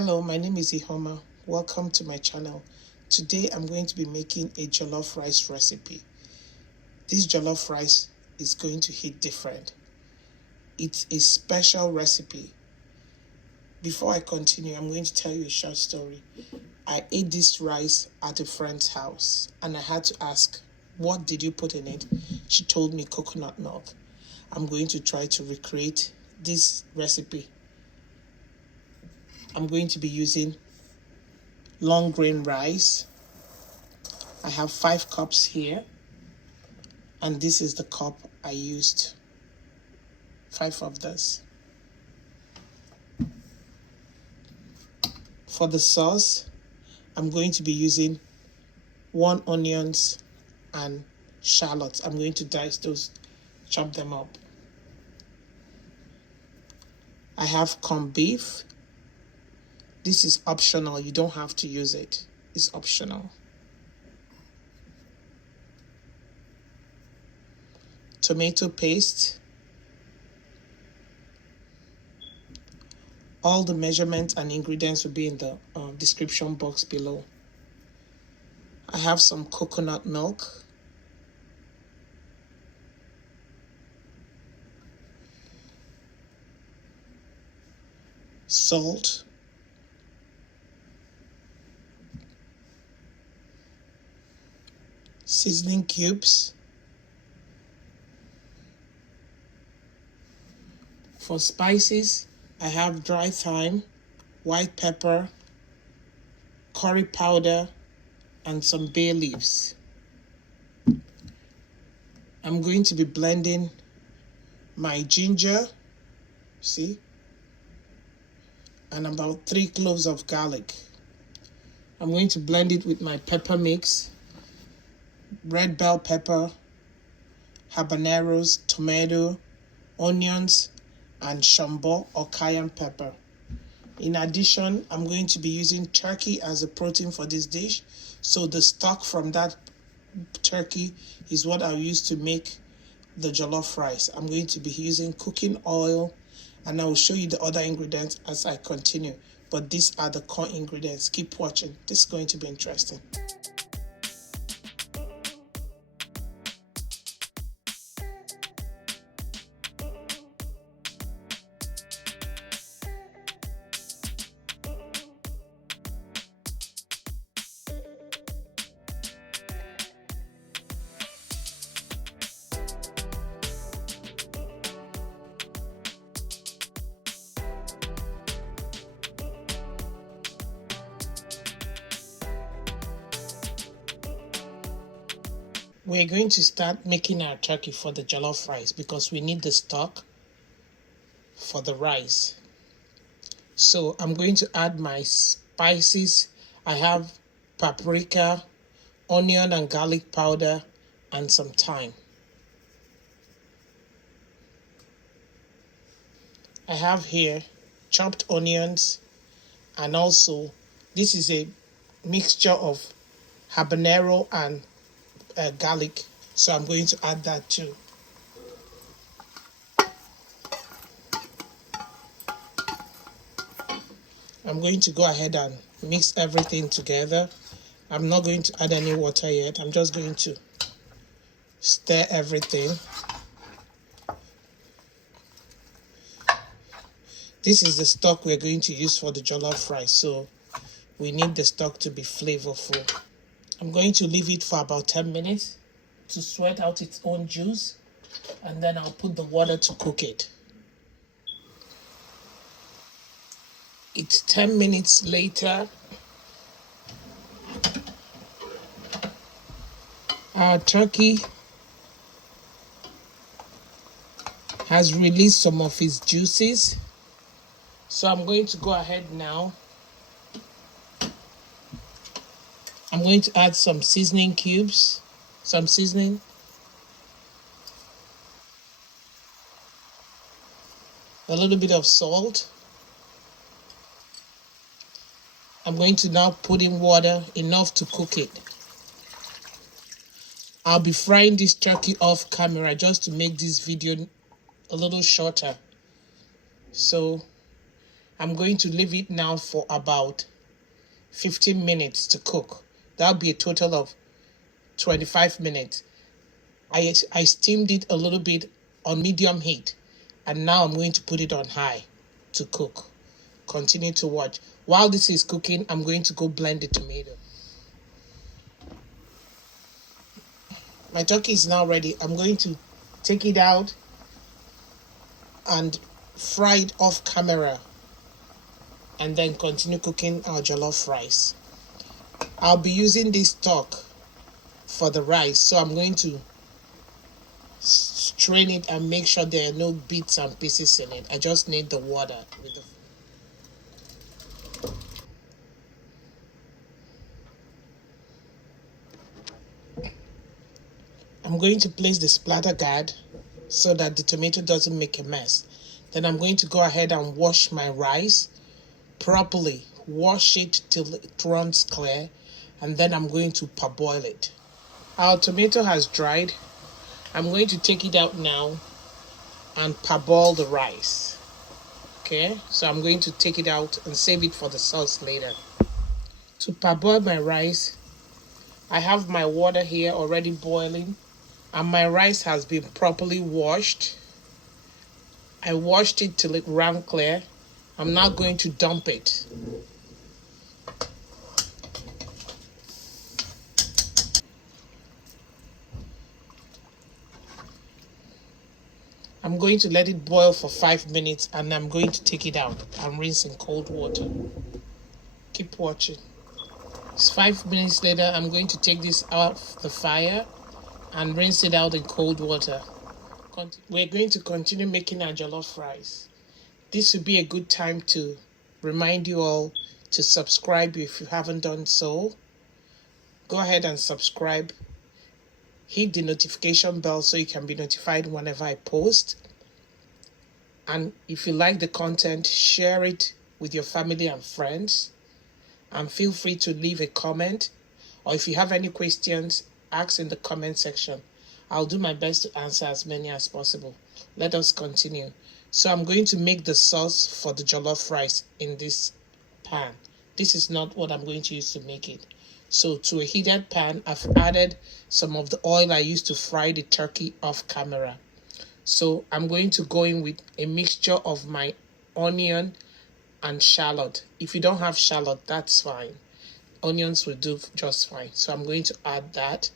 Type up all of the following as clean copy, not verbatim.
Hello, my name is Ihoma. Welcome to my channel. Today I'm going to be making a jollof rice recipe. This jollof rice is going to hit different. It's a special recipe. Before I continue, I'm going to tell you a short story. I ate this rice at a friend's house and I had to ask, what did you put in it? She told me coconut milk. I'm going to try to recreate this recipe. I'm going to be using long grain rice. I have 5 cups here, and this is the cup I used, 5 of this. For the sauce, I'm going to be using 1 onions and shallots. I'm going to dice those, chop them up. I have corned beef. This is optional. You don't have to use it. It's optional. Tomato paste. All the measurements and ingredients will be in the description box below. I have some coconut milk. Salt. Seasoning cubes. For spices, I have dry thyme, white pepper, curry powder, and some bay leaves. I'm going to be blending my ginger, see, and about 3 cloves of garlic. I'm going to blend it with my pepper mix, red bell pepper, habaneros, tomato, onions, and shombo or cayenne pepper. In addition, I'm going to be using turkey as a protein for this dish. So the stock from that turkey is what I'll use to make the jollof rice. I'm going to be using cooking oil, and I will show you the other ingredients as I continue. But these are the core ingredients. Keep watching. This is going to be interesting. We're going to start making our turkey for the jollof rice because we need the stock for the rice. So I'm going to add my spices. I have paprika, onion and garlic powder, and some thyme. I have here chopped onions, and also this is a mixture of habanero and garlic, so I'm going to add that too. I'm going to go ahead and mix everything together. I'm not going to add any water yet. I'm just going to stir everything. This is the stock we're going to use for the jollof rice, so we need the stock to be flavorful. I'm going to leave it for about 10 minutes to sweat out its own juice, and then I'll put the water to cook it. It's 10 minutes later. Our turkey has released some of its juices, so I'm going to go ahead now. I'm going to add some seasoning cubes, some seasoning. A little bit of salt. I'm going to now put in water enough to cook it. I'll be frying this turkey off camera just to make this video a little shorter. So I'm going to leave it now for about 15 minutes to cook. That'll be a total of 25 minutes. I steamed it a little bit on medium heat, and now I'm going to put it on high to cook. Continue to watch. While this is cooking, I'm going to go blend the tomato. My turkey is now ready. I'm going to take it out and fry it off camera, and then continue cooking our jollof rice. I'll be using this stock for the rice, so I'm going to strain it and make sure there are no bits and pieces in it. I just need the water with the I'm going to place the splatter guard so that the tomato doesn't make a mess. Then I'm going to go ahead and wash my rice properly. Wash it till it runs clear, and then I'm going to parboil it. Our tomato has dried. I'm going to take it out now and parboil the rice. Okay, so I'm going to take it out and save it for the sauce later. To parboil my rice, I have my water here already boiling, and my rice has been properly washed. I washed it till it ran clear. I'm now going to dump it. I'm going to let it boil for 5 minutes, and I'm going to take it out and rinse in cold water. Keep watching. It's 5 minutes later. I'm going to take this off the fire and rinse it out in cold water. We're going to continue making our jollof rice. This would be a good time to remind you all to subscribe if you haven't done so. Go ahead and subscribe. Hit the notification bell so you can be notified whenever I post. And if you like the content, share it with your family and friends. And feel free to leave a comment. Or if you have any questions, ask in the comment section. I'll do my best to answer as many as possible. Let us continue. So I'm going to make the sauce for the jollof rice in this pan. This is not what I'm going to use to make it. So to a heated pan, I've added some of the oil I used to fry the turkey off camera. So I'm going to go in with a mixture of my onion and shallot. If you don't have shallot, that's fine. Onions will do just fine. So I'm going to add that.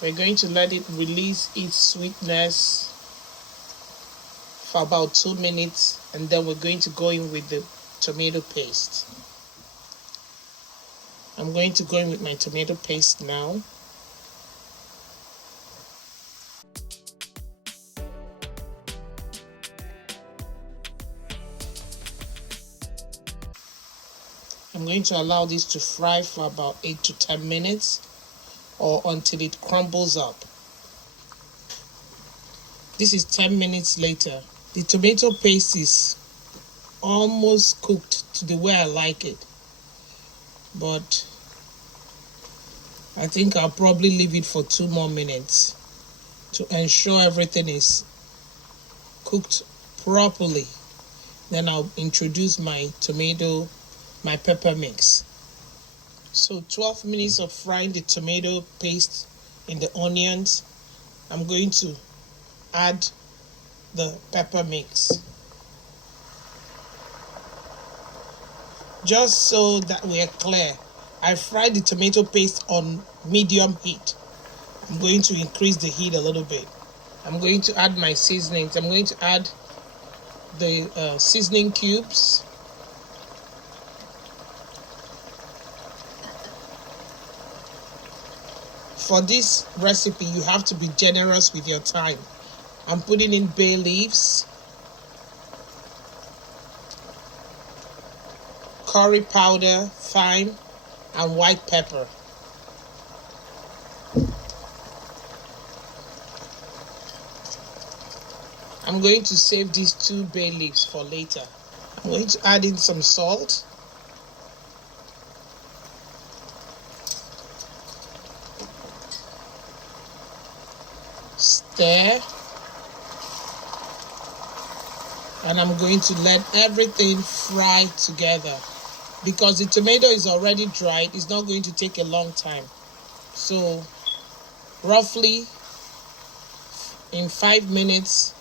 We're going to let it release its sweetness for about 2 minutes, and then we're going to go in with the tomato paste. I'm going to go in with my tomato paste now. I'm going to allow this to fry for about 8 to 10 minutes or until it crumbles up. This is 10 minutes later. The tomato paste is almost cooked to the way I like it. But I think I'll probably leave it for 2 more minutes to ensure everything is cooked properly. Then I'll introduce my pepper mix. So 12 minutes of frying the tomato paste in the onions. I'm going to add the pepper mix. Just so that we're clear, I fried the tomato paste on medium heat. I'm going to increase the heat a little bit. I'm going to add my seasonings. I'm going to add the seasoning cubes. For this recipe, you have to be generous with your time. I'm putting in bay leaves, curry powder, thyme, and white pepper. I'm going to save these 2 bay leaves for later. I'm going to add in some salt. Stir. And I'm going to let everything fry together. Because the tomato is already dried, it's not going to take a long time. So roughly in 5 minutes,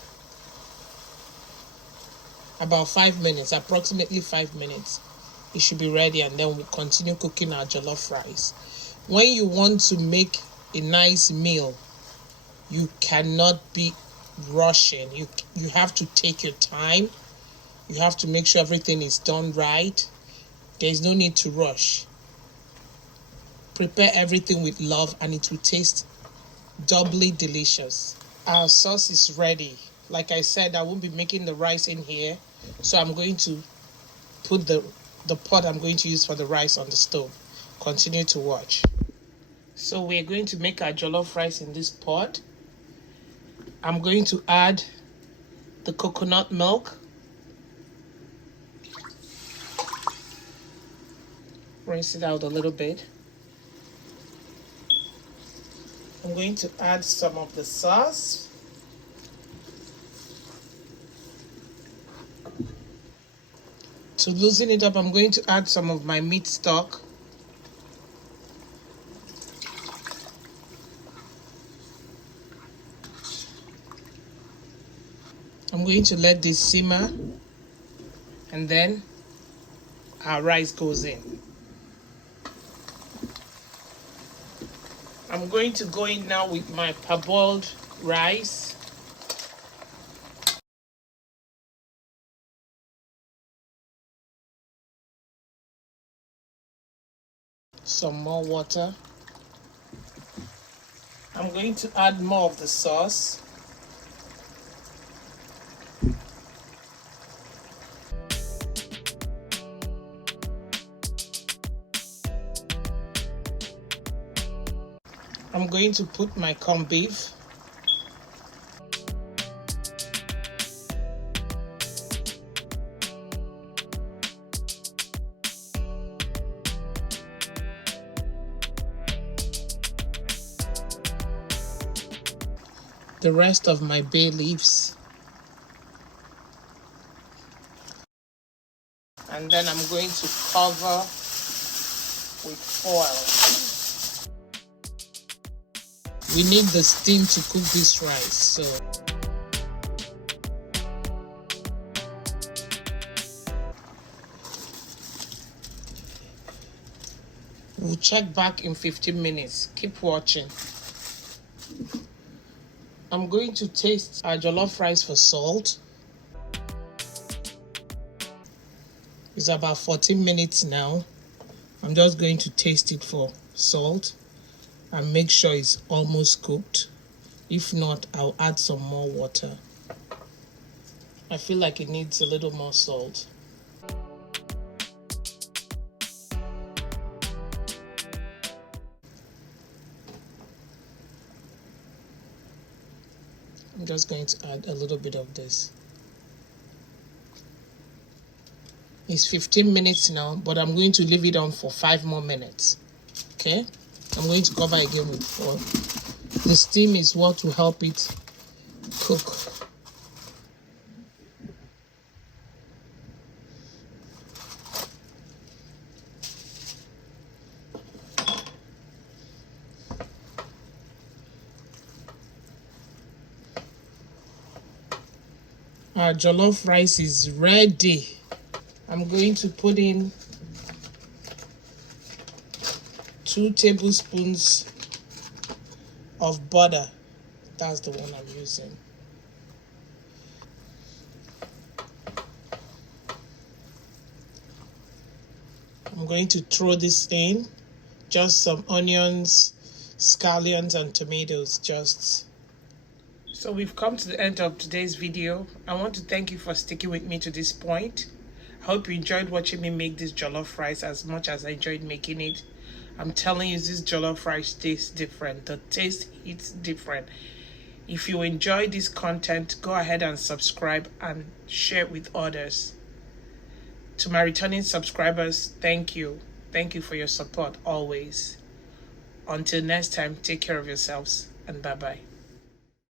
about 5 minutes, approximately 5 minutes, it should be ready, and then we'll continue cooking our jollof rice. When you want to make a nice meal, you cannot be rushing. You have to take your time. You have to make sure everything is done right. There's no need to rush. Prepare everything with love and it will taste doubly delicious. Our sauce is ready. Like I said, I won't be making the rice in here, so I'm going to put the pot I'm going to use for the rice on the stove. Continue to watch. So we're going to make our jollof rice in this pot. I'm going to add the coconut milk. Rinse it out a little bit. I'm going to add some of the sauce. To loosen it up, I'm going to add some of my meat stock. I'm going to let this simmer, and then our rice goes in. I'm going to go in now with my parboiled rice. Some more water. I'm going to add more of the sauce. I'm going to put my corned beef. The rest of my bay leaves. And then I'm going to cover with foil. We need the steam to cook this rice, so we'll check back in 15 minutes. Keep watching. I'm going to taste our jollof rice for salt. It's about 14 minutes now. I'm just going to taste it for salt and make sure it's almost cooked. If not, I'll add some more water. I feel like it needs a little more salt. I'm just going to add a little bit of this. It's 15 minutes now, but I'm going to leave it on for 5 more minutes. Okay? I'm going to cover again with foil. The steam is what will help it cook. Our jollof rice is ready. I'm going to put in 2 tablespoons of butter. That's the one I'm using. I'm going to throw this in. Just some onions, scallions, and tomatoes. So we've come to the end of today's video. I want to thank you for sticking with me to this point. I hope you enjoyed watching me make this jollof rice as much as I enjoyed making it. I'm telling you, this jollof rice tastes different. The taste hits different. If you enjoy this content, go ahead and subscribe and share with others. To my returning subscribers, thank you. Thank you for your support always. Until next time, take care of yourselves and bye-bye.